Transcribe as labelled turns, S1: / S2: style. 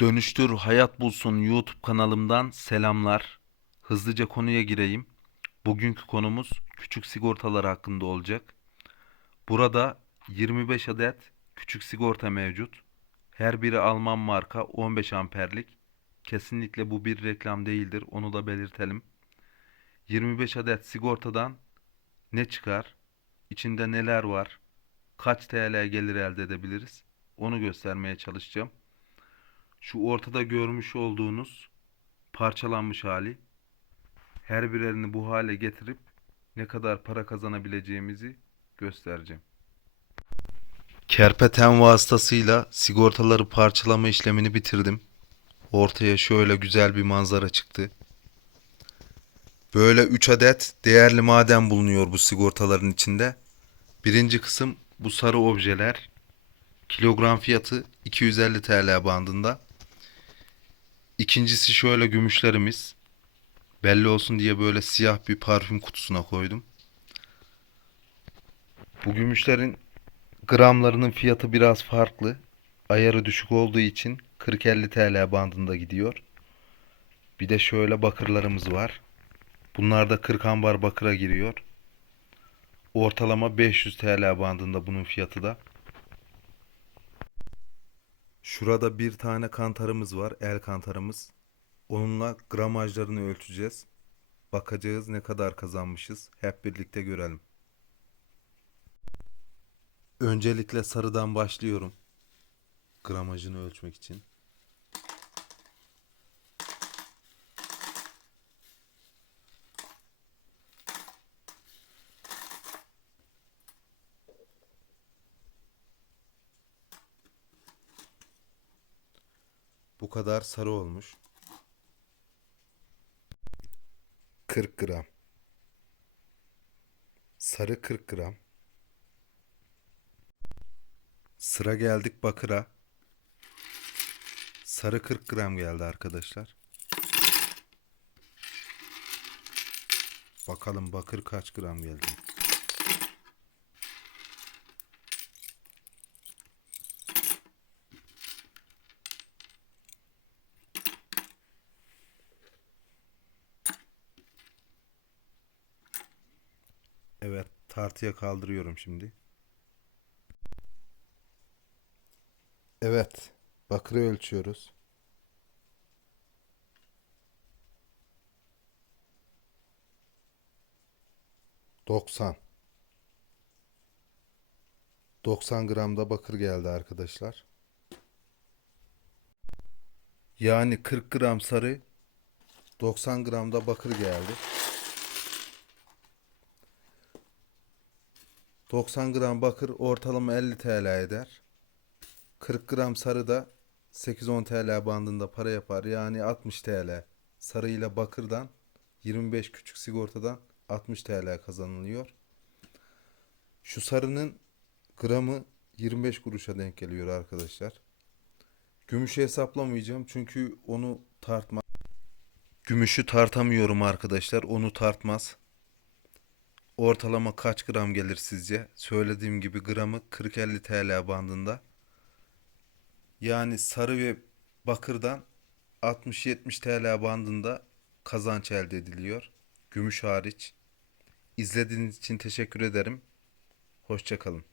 S1: Dönüştür Hayat Bulsun YouTube kanalımdan selamlar. Hızlıca konuya gireyim. Bugünkü konumuz küçük sigortalar hakkında olacak. Burada 25 adet küçük sigorta mevcut. Her biri Alman marka 15 amperlik. Kesinlikle bu bir reklam değildir. Onu da belirtelim. 25 adet sigortadan ne çıkar? İçinde neler var? Kaç TL gelir elde edebiliriz? Onu göstermeye çalışacağım. Şu ortada görmüş olduğunuz parçalanmış hali. Her birini bu hale getirip ne kadar para kazanabileceğimizi göstereceğim. Kerpeten vasıtasıyla sigortaları parçalama işlemini bitirdim. Ortaya şöyle güzel bir manzara çıktı. Böyle 3 adet değerli maden bulunuyor bu sigortaların içinde. Birinci kısım bu sarı objeler. Kilogram fiyatı 250 TL bandında. İkincisi şöyle gümüşlerimiz. Belli olsun diye böyle siyah bir parfüm kutusuna koydum. Bu gümüşlerin gramlarının fiyatı biraz farklı. Ayarı düşük olduğu için 40-50 TL bandında gidiyor. Bir de şöyle bakırlarımız var. Bunlar da 40 ambar bakıra giriyor. Ortalama 500 TL bandında bunun fiyatı da. Şurada bir tane kantarımız var, el kantarımız. Onunla gramajlarını ölçeceğiz. Bakacağız ne kadar kazanmışız. Hep birlikte görelim. Öncelikle sarıdan başlıyorum. Gramajını ölçmek için. Bu kadar sarı olmuş. 40 gram. Sarı 40 gram. Sıra geldik bakıra. Sarı 40 gram geldi arkadaşlar. Bakalım bakır kaç gram geldi. Evet, tartıya kaldırıyorum şimdi. Evet, bakırı ölçüyoruz. Doksan. 90 gramda bakır geldi arkadaşlar. Yani 40 gram sarı, 90 gramda bakır geldi. 90 gram bakır ortalama 50 TL eder. 40 gram sarı da 8-10 TL bandında para yapar. Yani 60 TL. Sarı ile bakırdan 25 küçük sigortadan 60 TL kazanılıyor. Şu sarının gramı 25 kuruşa denk geliyor arkadaşlar. Gümüşü hesaplamayacağım çünkü onu tartma. Gümüşü tartamıyorum arkadaşlar. Onu tartmaz. Ortalama kaç gram gelir sizce? Söylediğim gibi gramı 40-50 TL bandında. Yani sarı ve bakırdan 60-70 TL bandında kazanç elde ediliyor. Gümüş hariç. İzlediğiniz için teşekkür ederim. Hoşçakalın.